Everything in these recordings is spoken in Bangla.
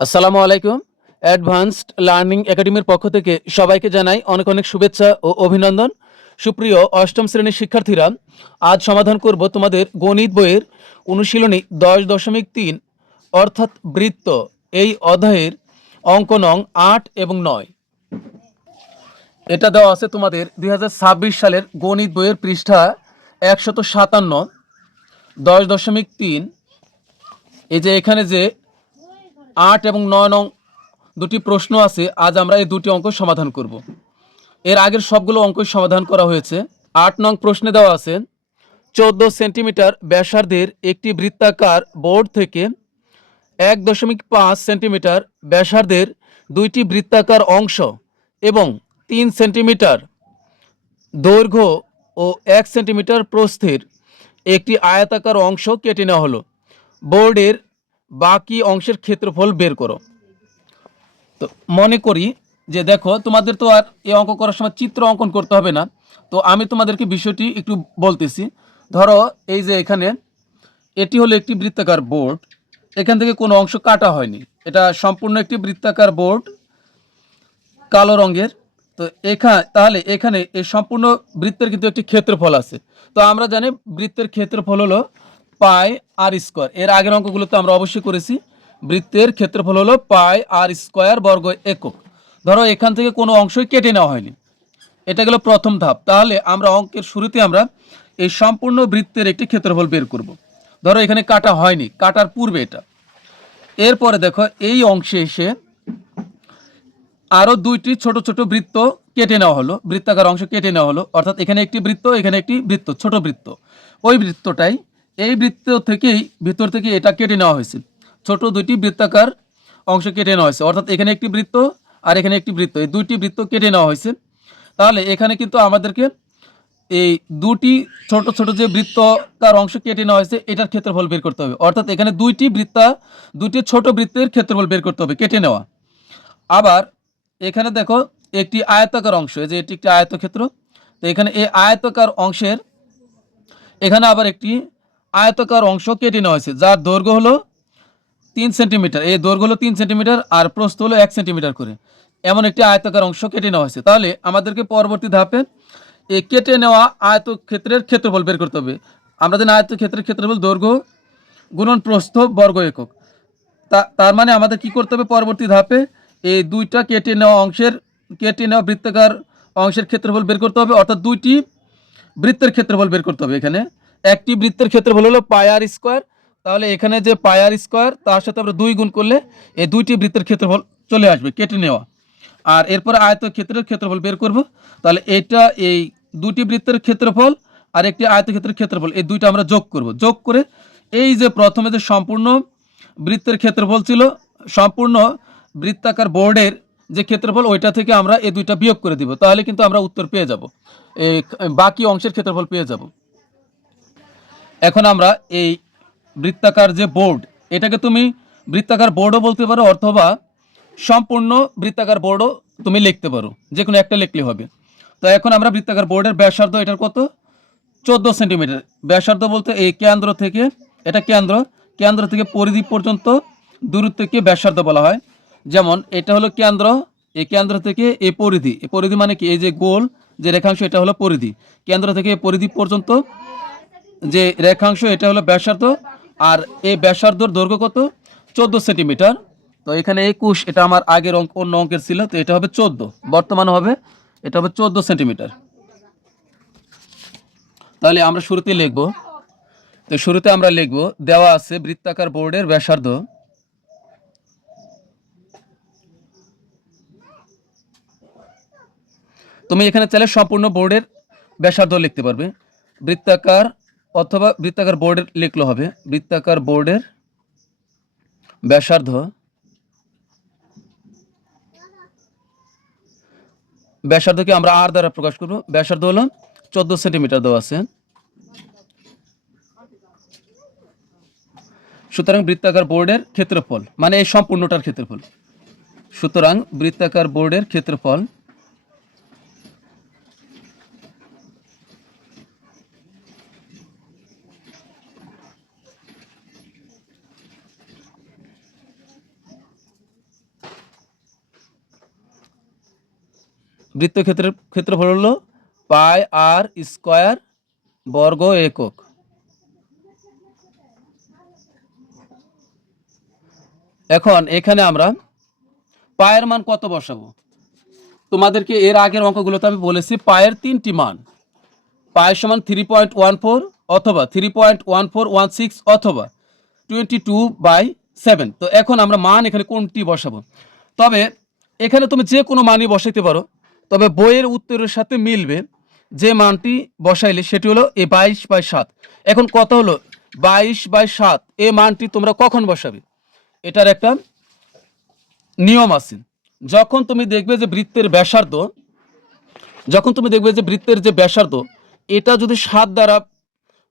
আসসালামু আলাইকুম। অ্যাডভান্সড লার্নিং একাডেমির পক্ষ থেকে সবাইকে জানাই অনেক অনেক শুভেচ্ছা ও অভিনন্দন। সুপ্রিয় অষ্টম শ্রেণীর শিক্ষার্থীরা, আজ সমাধান করব তোমাদের গণিত বইয়ের অনুশীলনী 10.3 অর্থাৎ বৃত্ত এই অধ্যায়ের অঙ্ক নং 8 এবং 9। এটা দেওয়া আছে তোমাদের 2026 সালের গণিত বইয়ের পৃষ্ঠা 157, 10.3। এই যে এখানে যে 8 এবং 9 নং দুটি প্রশ্ন আছে, আজ আমরা এই দুটি অঙ্ক সমাধান করব। এর আগের সবগুলো অঙ্কই সমাধান করা হয়েছে। 8 নং প্রশ্নে দেওয়া আছে 14 সেন্টিমিটার ব্যাসার্ধের একটি বৃত্তাকার বোর্ড থেকে 1.5 সেন্টিমিটার ব্যাসার্ধের দুইটি বৃত্তাকার অংশ এবং 3 সেন্টিমিটার দৈর্ঘ্য ও 1 সেন্টিমিটার প্রস্থের একটি আয়তাকার অংশ কেটে নেওয়া হলো। বোর্ডের বাকি অংশের ক্ষেত্রফল বের করো। তো মনে করি যে দেখো, তোমাদের তো আর এই অঙ্ক করার সময় চিত্র অঙ্কন করতে হবে না, তো আমি তোমাদেরকে বিষয়টি একটু বলতেছি। ধরো এই যে এখানে এটি হলো একটি বৃত্তাকার বোর্ড, এখান থেকে কোনো অংশ কাটা হয়নি, এটা সম্পূর্ণ একটি বৃত্তাকার বোর্ড কালো রঙের। তো তাহলে এখানে এই সম্পূর্ণ বৃত্তের কিন্তু একটি ক্ষেত্রফল আছে। তো আমরা জানি বৃত্তের ক্ষেত্রফল হলো পাই আর স্কোয়ার। এর আগের অঙ্কগুলো তো আমরা অবশ্যই করেছি। বৃত্তের ক্ষেত্রফল হলো পাই আর স্কোয়ার বর্গ একক। ধরো এখান থেকে কোনো অংশই কেটে নেওয়া হয়নি, এটা গেল প্রথম ধাপ। তাহলে আমরা অঙ্কের শুরুতে আমরা এই সম্পূর্ণ বৃত্তের একটি ক্ষেত্রফল বের করব। ধরো এখানে কাটা হয়নি, কাটার পূর্বে এটা। এরপরে দেখো এই অংশে এসে আরও দুইটি ছোট ছোট বৃত্ত কেটে নেওয়া হলো, বৃত্তাকার অংশ কেটে নেওয়া হলো। অর্থাৎ এখানে একটি বৃত্ত, এখানে একটি বৃত্ত, ছোট বৃত্ত। ওই বৃত্তটাই এই বৃত্ত থেকেই ভিতর থেকে এটা কেটে নেওয়া হয়েছে, ছোট দুইটি বৃত্তাকার অংশ কেটে নেওয়া হয়েছে। অর্থাৎ এখানে একটি বৃত্ত আর এখানে একটি বৃত্ত, এই দুইটি বৃত্ত কেটে নেওয়া হয়েছে। তাহলে এখানে কিন্তু আমাদেরকে এই দুটি ছোট ছোট যে বৃত্তাকার অংশ কেটে নেওয়া হয়েছে এটার ক্ষেত্রফল বের করতে হবে। অর্থাৎ এখানে দুইটি ছোট বৃত্তের ক্ষেত্রফল বের করতে হবে কেটে নেওয়া। আবার এখানে দেখো একটি আয়তাকার অংশ, যে এটি একটি আয়তক্ষেত্র। তো এখানে এই আয়তাকার অংশের এখানে আবার একটি আয়তাকার অংশ কেটে নেওয়া হয়েছে, যার দৈর্ঘ্য হলো 3 সেন্টিমিটার। এই দৈর্ঘ্য হলো 3 সেন্টিমিটার আর প্রস্থ হলো 1 সেন্টিমিটার করে। এমন একটি আয়তাকার অংশ কেটে নেওয়া হয়েছে। তাহলে আমাদেরকে পরবর্তী ধাপে এই কেটে নেওয়া আয়তক্ষেত্রের ক্ষেত্রফল বের করতে হবে। আমরা জানি আয়তক্ষেত্রের ক্ষেত্রফল দৈর্ঘ্য গুণন প্রস্থ বর্গ একক। তার মানে আমাদের কি করতে হবে পরবর্তী ধাপে, এই দুইটা কেটে নেওয়া বৃত্তাকার অংশের ক্ষেত্রফল বের করতে হবে। অর্থাৎ দুইটি বৃত্তের ক্ষেত্রফল বের করতে হবে। এখানে একটি বৃত্তের ক্ষেত্রফল হলো পাই আর স্কোয়ার। তাহলে এখানে যে পাই আর স্কোয়ার তার সাথে আমরা 2 গুণ করলে এই দুইটি বৃত্তের ক্ষেত্রফল চলে আসবে কেটে নেওয়া। আর এরপরে আয়তক্ষেত্রের ক্ষেত্রফল বের করব। তাহলে এই দুটি বৃত্তের ক্ষেত্রফল আর একটি আয়তক্ষেত্রের ক্ষেত্রফল, এই দুইটা আমরা যোগ করব। যোগ করে এই যে প্রথমে যে সম্পূর্ণ বৃত্তের ক্ষেত্রফল ছিল, সম্পূর্ণ বৃত্তাকার বোর্ডের যে ক্ষেত্রফল, ওইটা থেকে আমরা এই দুইটা বিয়োগ করে দিব। তাহলে কিন্তু আমরা উত্তর পেয়ে যাব, এই বাকি অংশের ক্ষেত্রফল পেয়ে যাব। এখন আমরা এই বৃত্তাকার যে বোর্ড, এটাকে তুমি বৃত্তাকার বোর্ডও বলতে পারো অথবা সম্পূর্ণ বৃত্তাকার বোর্ডও তুমি লিখতে পারো, যে কোনো একটা লিখলে হবে। তো এখন আমরা বৃত্তাকার বোর্ডের ব্যাসার্ধ এটার কত, 14 সেন্টিমিটার। ব্যাসার্ধ বলতে এই কেন্দ্র থেকে, এটা কেন্দ্র থেকে পরিধি পর্যন্ত দূরত্বকে ব্যাসার্ধ বলা হয়। যেমন এটা হলো কেন্দ্র, এই কেন্দ্র থেকে এই পরিধি মানে কি, এই যে গোল যে রেখাংশ এটা হলো পরিধি। কেন্দ্র থেকে এই পরিধি পর্যন্ত যে রেখাংশ এটা হলো ব্যাসার্ধ। আর এই ব্যাসার্ধর দৈর্ঘ্য কত, 14 সেন্টিমিটার। তো এখানে 21, এটা আমার আগের অন্য অঙ্কের ছিল, তো এটা হবে 14, বর্তমানে হবে এটা হবে 14 সেন্টিমিটার। তাহলে আমরা শুরুতে লিখব, তো শুরুতে আমরা লিখব দেওয়া আছে বৃত্তাকার বোর্ডের ব্যাসার্ধ। তুমি এখানে চাইলে সম্পূর্ণ বোর্ডের ব্যাসার্ধ লিখতে পারবে, বৃত্তাকার অথবা বৃত্তাকার বোর্ডের লিখলে হবে। বৃত্তাকার বোর্ডের ব্যাসার্ধ, ব্যাসার্ধকে আমরা আর দ্বারা প্রকাশ করব। ব্যাসার্ধ হলো 14 সেন্টিমিটার দেওয়া আছে। সুতরাং বৃত্তাকার বোর্ডের ক্ষেত্রফল মানে এই সম্পূর্ণটার ক্ষেত্রফল। সুতরাং বৃত্তাকার বোর্ডের ক্ষেত্রফল বৃত্তক্ষেত্রের ক্ষেত্রফল হলো পাই আর স্কয়ার বর্গ একক। এখন এখানে আমরা পায়ের মান কত বসাবো? তোমাদেরকে এর আগের অঙ্কগুলোতে আমি বলেছি পায়ের 3টি মান, পায়ের সমান 3.14 অথবা 3.1416 অথবা 22/7। তো এখন আমরা মান এখানে কোনটি বসাবো? তবে এখানে তুমি যে কোনো মানই বসাইতে পারো, তবে বইয়ের উত্তরের সাথে মিলবে যে মানটি বসাইলে সেটি হলো এই 22/7। এখন কথা হলো 22/7 এই মানটি তোমরা কখন বসাবে? এটার একটা নিয়ম আছে। যখন তুমি দেখবে যে বৃত্তের ব্যাসার্ধ, যে ব্যাসার্ধ এটা যদি 7 দ্বারা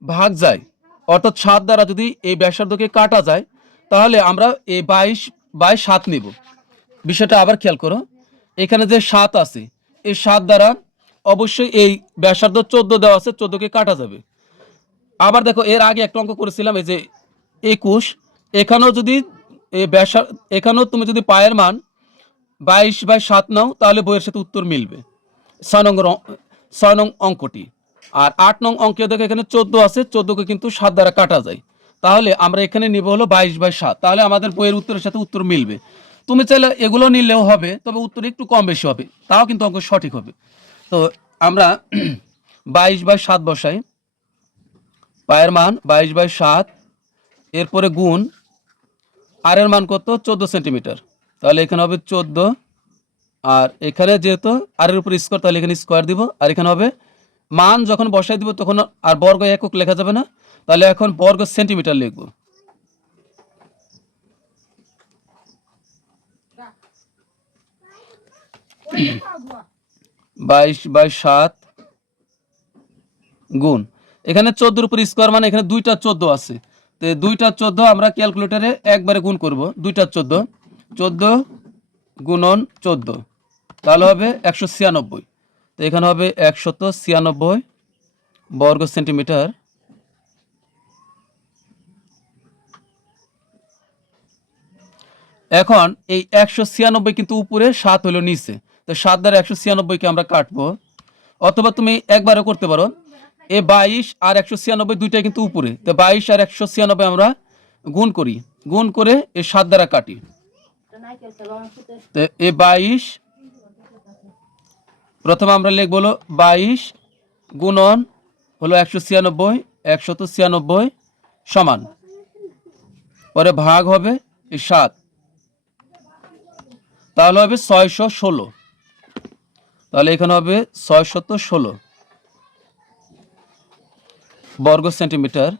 ভাগ যায়, অর্থাৎ 7 দ্বারা যদি এই ব্যাসার্ধকে কাটা যায়, তাহলে আমরা এই 22/7 নিব। বিষয়টা আবার খেয়াল করো, এখানে যে 7 আছে এই 7 দ্বারা অবশ্যই এই ব্যাসার্ধ 14 দেওয়া আছে, 14কে কাটা যাবে। আবার দেখো এর আগে একটা অঙ্ক করেছিলাম এই যে 21, এখানেও যদি এখানেও তুমি যদি পায়ের মান 22/7 নাও তাহলে বইয়ের সাথে উত্তর মিলবে 6 নং অঙ্কটি। আর 8 নং অঙ্কে দেখো এখানে 14 আছে, 14কে কিন্তু 7 দ্বারা কাটা যায়, তাহলে আমরা এখানে নিব হলো 22/7, তাহলে আমাদের বইয়ের উত্তরের সাথে উত্তর মিলবে। তুমি চাইলে এগুলো নিলেও হবে, তবে উত্তর একটু কম বেশি হবে, তাও কিন্তু অঙ্ক সঠিক হবে। তো আমরা 22/7 বসাই, পায়ের মান 22/7, এরপরে গুণ আর এর মান কত 14 সেন্টিমিটার, তাহলে এখানে হবে 14, আর এখানে যেহেতু আর এর উপর স্কোয়ার তাহলে এখানে স্কোয়ার দিব, আর এখানে হবে মান যখন বসাই দিব তখন আর বর্গ একক লেখা যাবে না, তাহলে এখন বর্গ সেন্টিমিটার লিখব। বাইশ বাই 7 গুণ এখানে 14 উপর স্কোয়ার মানে এখানে 2টা 14 আছে, তো 2টা 14 আমরা ক্যালকুলেটরে একবারে গুণ করব, 2টা 14, 14 গুণন 14, তাহলে হবে 196। তো এখানে হবে 196 বর্গ সেন্টিমিটার। এখন এই 196 কিন্তু উপরে, 7 হলো নিচে, তো 7 দ্বারা 196কে আমরা কাটবো, অথবা তুমি একবারও করতে পারো। এ 22 আর 196 দুইটাই কিন্তু উপরে, তো 22 আর 196 আমরা গুণ করি, গুণ করে এই 7 দ্বারা কাটি। তো এ 22 প্রথমে আমরা লিখব হলো 22 গুণন হলো 196, 196 সমান, পরে ভাগ হবে এই 7, তাহলে হবে 616, তাহলে এখানে হবে 616 বর্গ সেন্টিমিটার।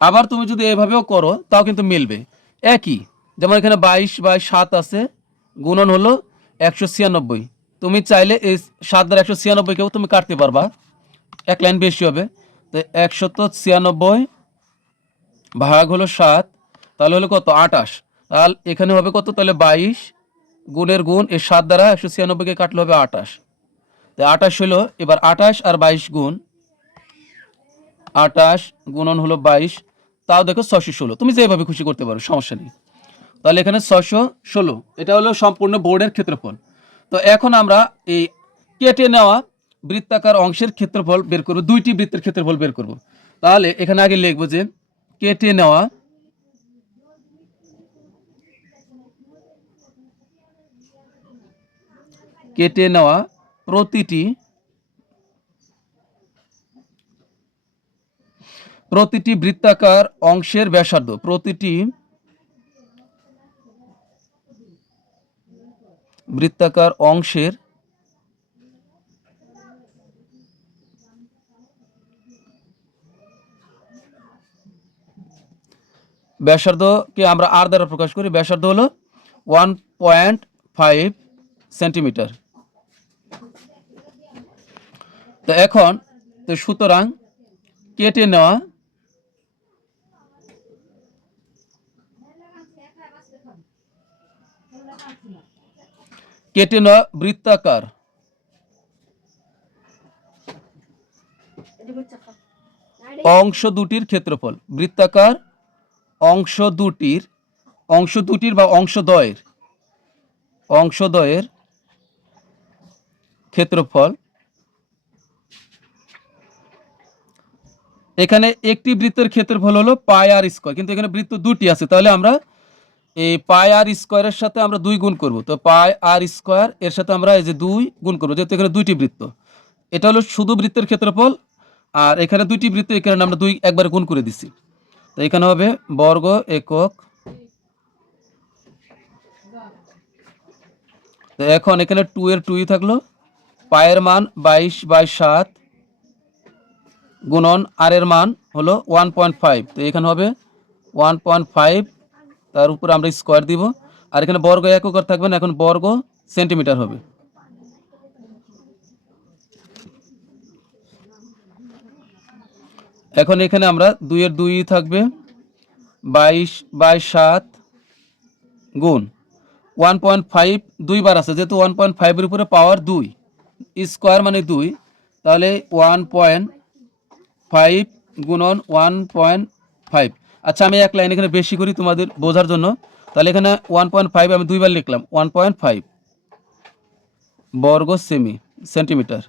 আবার তুমি যদি এভাবেও করো তাও কিন্তু মিলবে একই, যেমন এখানে 22/7 আছে, গুণন হলো 196, তুমি চাইলে এই 7 দ্বারা 196কেও তুমি কাটতে পারবা, এক লাইন বেশি হবে। তো 196 ভাগ হলো 7, তাহলে হলো কত 28, তাহলে এখানে হবে কত, তাহলে 22 গুণের গুণ এই 7 দ্বারা 196কে কাটলে হবে 28, তো 28 হলো, এবার 28 আর 22 গুণ, 28 গুণন হলো 22, তাও দেখো 616, তুমি যেভাবে খুশি করতে পারো, সমস্যা নেই। তাহলে এখানে 616, এটা হলো সম্পূর্ণ বোর্ডের ক্ষেত্রফল। তো এখন আমরা এই কেটে নেওয়া বৃত্তাকার অংশের ক্ষেত্রফল বের করব, দুইটি বৃত্তের ক্ষেত্রফল বের করব। তাহলে এখানে আগে লিখব যে কেটে নেওয়া প্রতিটি বৃত্তাকার অংশের ব্যাসার্ধ, প্রতিটি বৃত্তাকার অংশের ব্যাসার্ধকে আমরা আর দ্বারা প্রকাশ করি, ব্যাসার্ধ হলো 1.5 সেন্টিমিটার। তো এখন তো সুতরাং কেটে নেওয়া বৃত্তাকার অংশ দুটির ক্ষেত্রফল, বৃত্তাকার অংশ দুটির বা অংশদ্বয়ের অংশদ্বয়ের ক্ষেত্রফল, এখানে একটি বৃত্তের ক্ষেত্রফল হলো পাই আর স্কয়ার, কিন্তু এখানে বৃত্ত দুটি আছে, তাহলে আমরা এই পাই আর স্কয়ারের সাথে আমরা 2 গুণ করব। তো পাই আর স্কয়ার এর সাথে আমরা এই যে 2 গুণ করব, যেহেতু এখানে দুইটি বৃত্ত। এটা হলো শুধু বৃত্তের ক্ষেত্রফল, আর এখানে দুইটি বৃত্ত, এখানে আমরা 2 একবার গুণ করে দিচ্ছি। তো এখানে হবে বর্গ একক। তো এখন এখানে 2 এর 2ই থাকলো, পায়ের মান 22/7 গুণন আর এর মান হলো 1.5। তো এখানে হবে 1.5, তার উপরে আমরা স্কয়ার দিব, আর এখানে বর্গ একক আর থাকবে না, এখন বর্গ সেন্টিমিটার হবে। এখন এখানে আমরা 2 এর 2ই থাকবে, 22/7 গুণ 1.5 দুইবার আছে, যেহেতু 1.5 এর উপরে পাওয়ার 2 স্কয়ার মানে 2, তাহলে 1.5 গুণন 1.5। আচ্ছা, আমি এক লাইন এখানে বেশি করি তোমাদের বোঝার জন্য। তাহলে এখানে 1.5 আমি দুইবার লিখলাম, 1.5 বর্গ সেন্টিমিটার।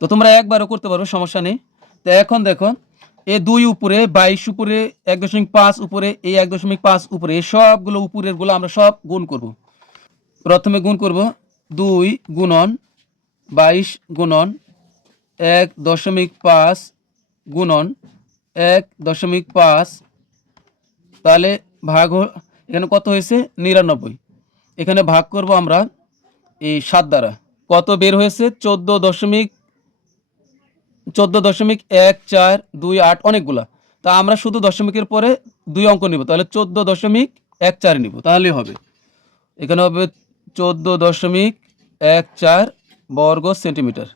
তো তোমরা একবারও করতে পারো, সমস্যা নেই। তো এখন দেখো, এই 2 উপরে 22 উপরে 1.5 উপরে এই 1.5 উপরে এই সবগুলো উপরের গুলো আমরা সব গুণ করব। প্রথমে গুণ করব 2 গুণন 22 গুণন 1.5 গুণন 1.5, তাহলে ভাগ এখানে কত হয়েছে 99। এখানে ভাগ করব আমরা এই 7 দ্বারা, কত বের হয়েছে 14.1428 অনেকগুলা। তা আমরা শুধু দশমিকের পরে 2 অঙ্ক নিব, তাহলে 14.14 নিব, তাহলেই হবে। এখানে হবে 14.14 বর্গ সেন্টিমিটার।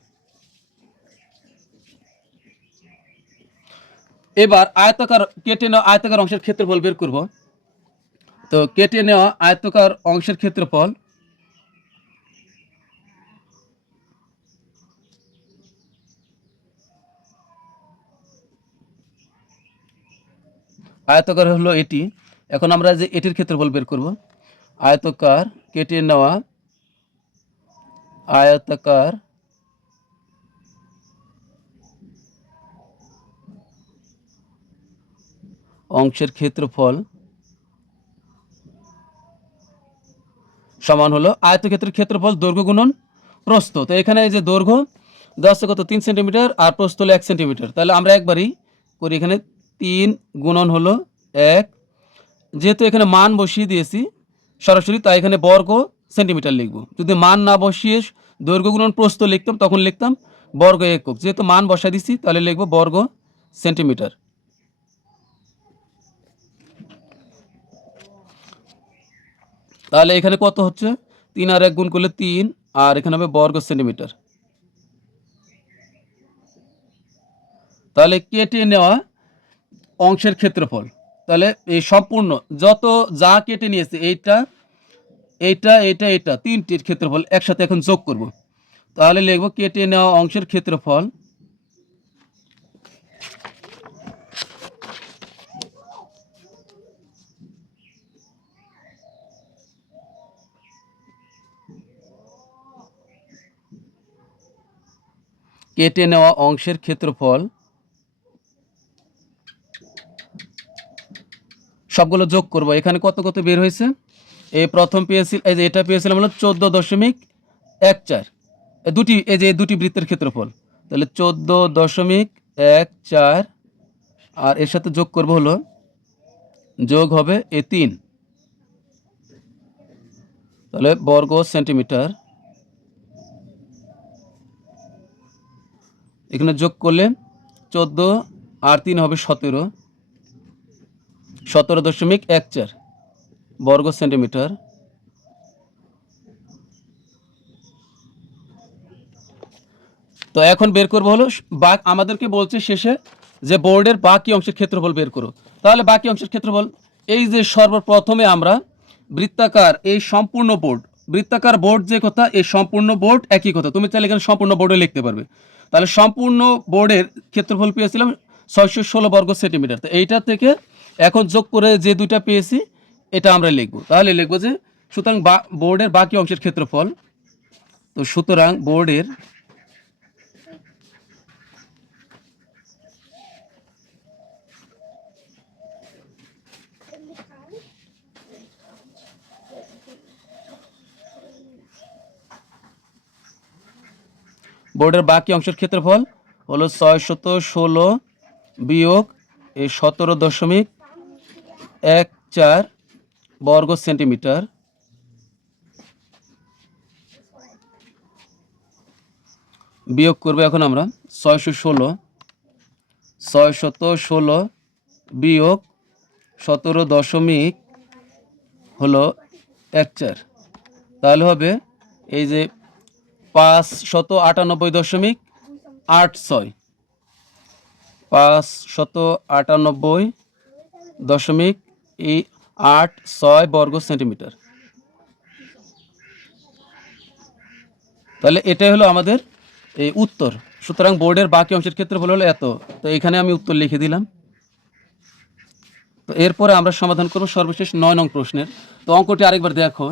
এবার আয়তাকার কেটে নেওয়া আয়তাকার অংশের ক্ষেত্রফল বের করব। তো কেটে নেওয়া আয়তাকার অংশের ক্ষেত্রফল, আয়তাকার হলো এটি। এখন আমরা যে এটির ক্ষেত্রফল বের করব, আয়তাকার কেটে নেওয়া আয়তাকার অংশের ক্ষেত্রফল সমান হলো আয়তক্ষেত্রের ক্ষেত্রফল দৈর্ঘ্য গুণন প্রস্থ। তো এখানে এই যে দৈর্ঘ্য দেওয়া আছে কত 3 সেন্টিমিটার, আর প্রস্থ হলো 1 সেন্টিমিটার। তাহলে আমরা একবারই করি, এখানে 3 গুণন হলো 1, যেহেতু এখানে মান বসিয়ে দিয়েছি সরাসরি, তাই এখানে বর্গ সেন্টিমিটার লিখব। যদি মান না বসিয়ে দৈর্ঘ্য গুণন প্রস্থ লিখতাম তখন লিখতাম বর্গ একক, যেহেতু মান বসাই দিছি তাহলে লিখব বর্গ সেন্টিমিটার। তাহলে এখানে কত হচ্ছে 3 আর 1 গুণ করলে 3, আর এখানে হবে বর্গ সেন্টিমিটার। তাহলে কেটে নেওয়া অংশের ক্ষেত্রফল, তাহলে এই সম্পূর্ণ যত যা কেটে নিয়েছে এইটা এইটা এটা এটা তিনটির ক্ষেত্রফল একসাথে এখন যোগ করব। তাহলে লিখব কেটে নেওয়া অংশের ক্ষেত্রফল কেটে নেওয়া অংশের ক্ষেত্রফল সবগুলো যোগ করব। এখানে কত কত বের হয়েছে, এই প্রথম পেয়েছিল, এই যে এটা পেয়েছিলাম হলো 14.14, দুটি এই যে দুটি বৃত্তের ক্ষেত্রফল, তাহলে 14.14, আর এর সাথে যোগ করব হলো যোগ হবে এই 3, তাহলে বর্গ সেন্টিমিটার। এখানে যোগ করলে 14 আর 3 হবে 17, 17.14 বর্গ সেন্টিমিটার। তো এখন বের করবো হলো আমাদেরকে বলছে শেষে যে বোর্ডের বাকি অংশের ক্ষেত্রফল বের করো। তাহলে বাকি অংশের ক্ষেত্রফল, এই যে সর্বপ্রথমে আমরা বৃত্তাকার এই সম্পূর্ণ বোর্ড, বৃত্তাকার বোর্ড যে কথা, এই সম্পূর্ণ বোর্ড একই কথা, তুমি চাইলে এখানে সম্পূর্ণ বোর্ডে লিখতে পারবে। তাহলে সম্পূর্ণ বোর্ডের ক্ষেত্রফল পেয়েছিলাম 616 বর্গ সেন্টিমিটার। তো এইটা থেকে এখন যোগ করে যে দুইটা পেয়েছি এটা আমরা লিখব। তাহলে লিখব যে সুতরাং বোর্ডের বাকি অংশের ক্ষেত্রফল, তো সুতরাং বোর্ডের বাকি অংশের ক্ষেত্রফল হলো 616 বিয়োগ এই 17.14 বর্গ সেন্টিমিটার বিয়োগ করবো। এখন আমরা 616 বিয়োগ 17.14 তাহলে হবে এই যে 598.86 598.86 বর্গ সেন্টিমিটার। তাহলে এটাই হলো আমাদের এই উত্তর। সুতরাং বোর্ডের বাকি অংশের ক্ষেত্রফল হলো এত। তো এখানে আমি উত্তর লিখে দিলাম। তো এরপরে আমরা সমাধান করব সর্বশেষ 9 নং প্রশ্নের। তো অঙ্কটি আরেকবার দেখো।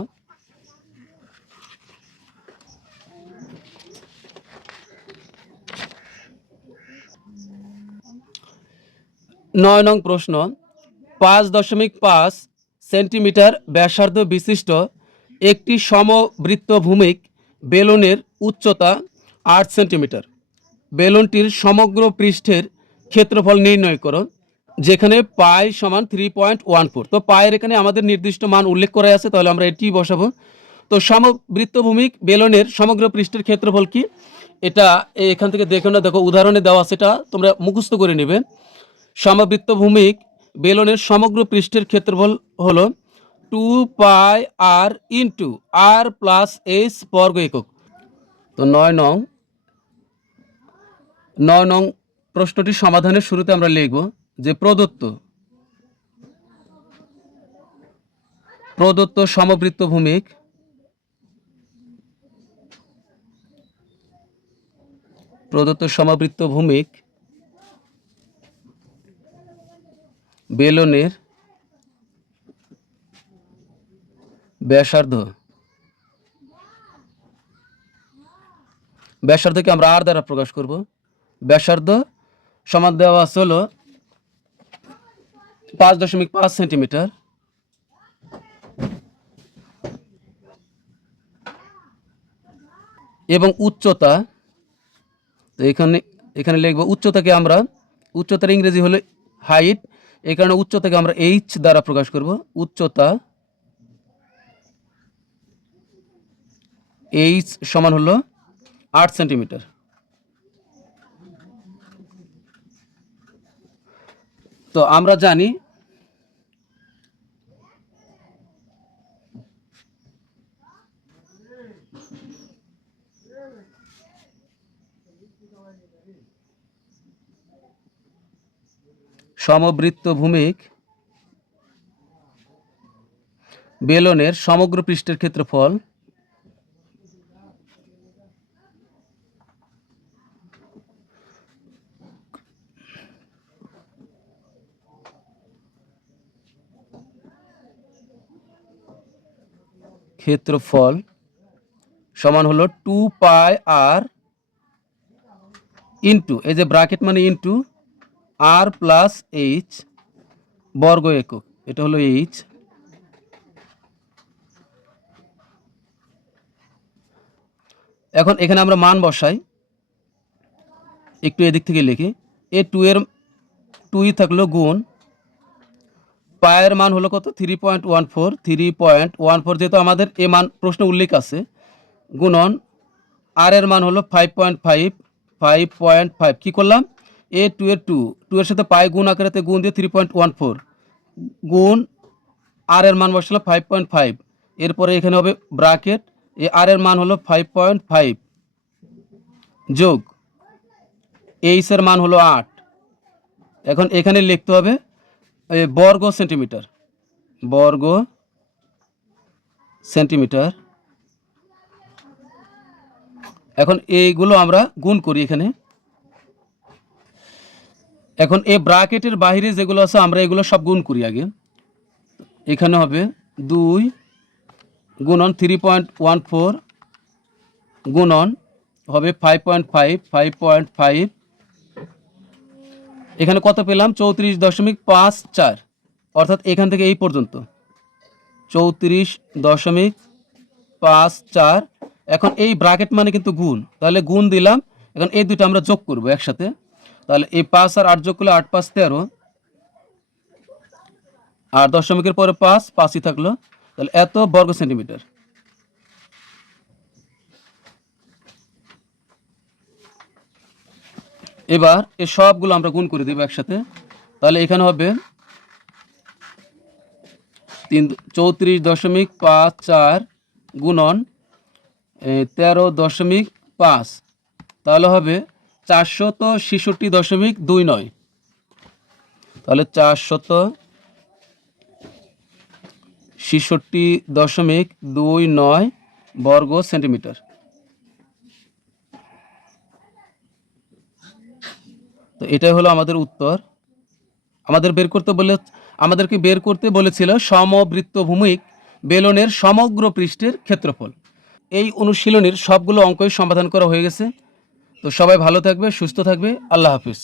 9 নং প্রশ্ন, 5.5 সেন্টিমিটার ব্যাসার্ধ বিশিষ্ট একটি সমবৃত্তভূমিক বেলুনের উচ্চতা 8 সেন্টিমিটার। বেলুনটির সমগ্র পৃষ্ঠের ক্ষেত্রফল নির্ণয় করো, যেখানে পাই সমান 3.14। তো পায়ের এখানে আমাদের নির্দিষ্ট মান উল্লেখ করা আছে, তাহলে আমরা এটি বসাবো। তো সমবৃত্তভূমিক বেলুনের সমগ্র পৃষ্ঠের ক্ষেত্রফল কি, এটা এখান থেকে দেখো না, দেখো উদাহরণে দেওয়া, সেটা তোমরা মুখস্থ করে নেবে। সমবৃত্তভূমিক বেলুনের সমগ্র পৃষ্ঠের ক্ষেত্রফল হলো 2 পাই আর ইন্টু আর প্লাস এইচ বর্গ একক। তো 9 নং প্রশ্নটি সমাধানের শুরুতে আমরা লিখব যে প্রদত্ত সমবৃত্তভূমিক বেলুনের ব্যাসার্ধকে আমরা আর দ্বারা প্রকাশ করব। ব্যাসার্ধ সমান দেওয়া আছে হলো 5.5 সেন্টিমিটার এবং উচ্চতা, তো এখানে লিখব উচ্চতাকে আমরা, উচ্চতার ইংরেজি হলো হাইট, এই কারণে উচ্চতাকে আমরা এইচ দ্বারা প্রকাশ করব। উচ্চতা এইচ সমান হলো 8 সেন্টিমিটার। তো আমরা জানি সমবৃত্তভূমিক বেলুনের সমগ্র পৃষ্ঠের ক্ষেত্রফল সমান হলো 2 পাই আর ইন্টু, এই যে ব্র্যাকেট মানে ইন্টু আর প্লাস এইচ বর্গ একক, এটা হলো এইচ। এখন এখানে আমরা মান বসাই, একটু এদিক থেকে লিখি। এ 2 থাকলো গুণ পায়ের মান হলো কত, 3.14, যেহেতু আমাদের এ মান প্রশ্ন উল্লেখ আছে, গুণন আর এর মান হলো 5.5 কি করলাম, এ 2 এর সাথে পাই গুণ আকারেতে গুণ দিয়ে 3.14 গুণ আর এর মান বসালো 5.5, এরপরে এখানে হবে ব্র্যাকেট, এ আর এর মান হলো 5.5 যোগ এইচ এর মান হলো 8। এখন এখানে লিখতে হবে বর্গ সেন্টিমিটার। এখন এইগুলো আমরা গুণ করি এখানে। এখন এই ব্র্যাকেটের বাইরে যেগুলো আছে আমরা এগুলো সব গুণ করি আগে। এখানে হবে 2 গুণন 3.14 গুণন হবে 5.5 5.5, এখানে কত পেলাম 34.54, অর্থাৎ এখান থেকে এই পর্যন্ত 34.54। এখন এই ব্র্যাকেট মানে কিন্তু গুণ, তাহলে গুণ দিলাম। এখন এই দুটো আমরা যোগ করব একসাথে, তাহলে এই 5 আর 8 যোগ করলে 8 5 13, আর দশমিকের পরে 5 5ই থাকলো, তাহলে এত বর্গ সেন্টিমিটার। এবার এই সবগুলো আমরা গুণ করে দেব একসাথে, তাহলে এখানে হবে 34.54 গুণন 13.5, তাহলে হবে 466.29, তাহলে 466.29 বর্গ সেন্টিমিটার। তো এটাই হলো আমাদের উত্তর। আমাদেরকে বের করতে বলেছিল সমবৃত্তভূমিক বেলনের সমগ্র পৃষ্ঠের ক্ষেত্রফল। এই অনুশীলনীর সবগুলো অঙ্কই সমাধান করা হয়ে গেছে। তো সবাই ভালো থাকবে, সুস্থ থাকবে, আল্লাহ হাফিজ।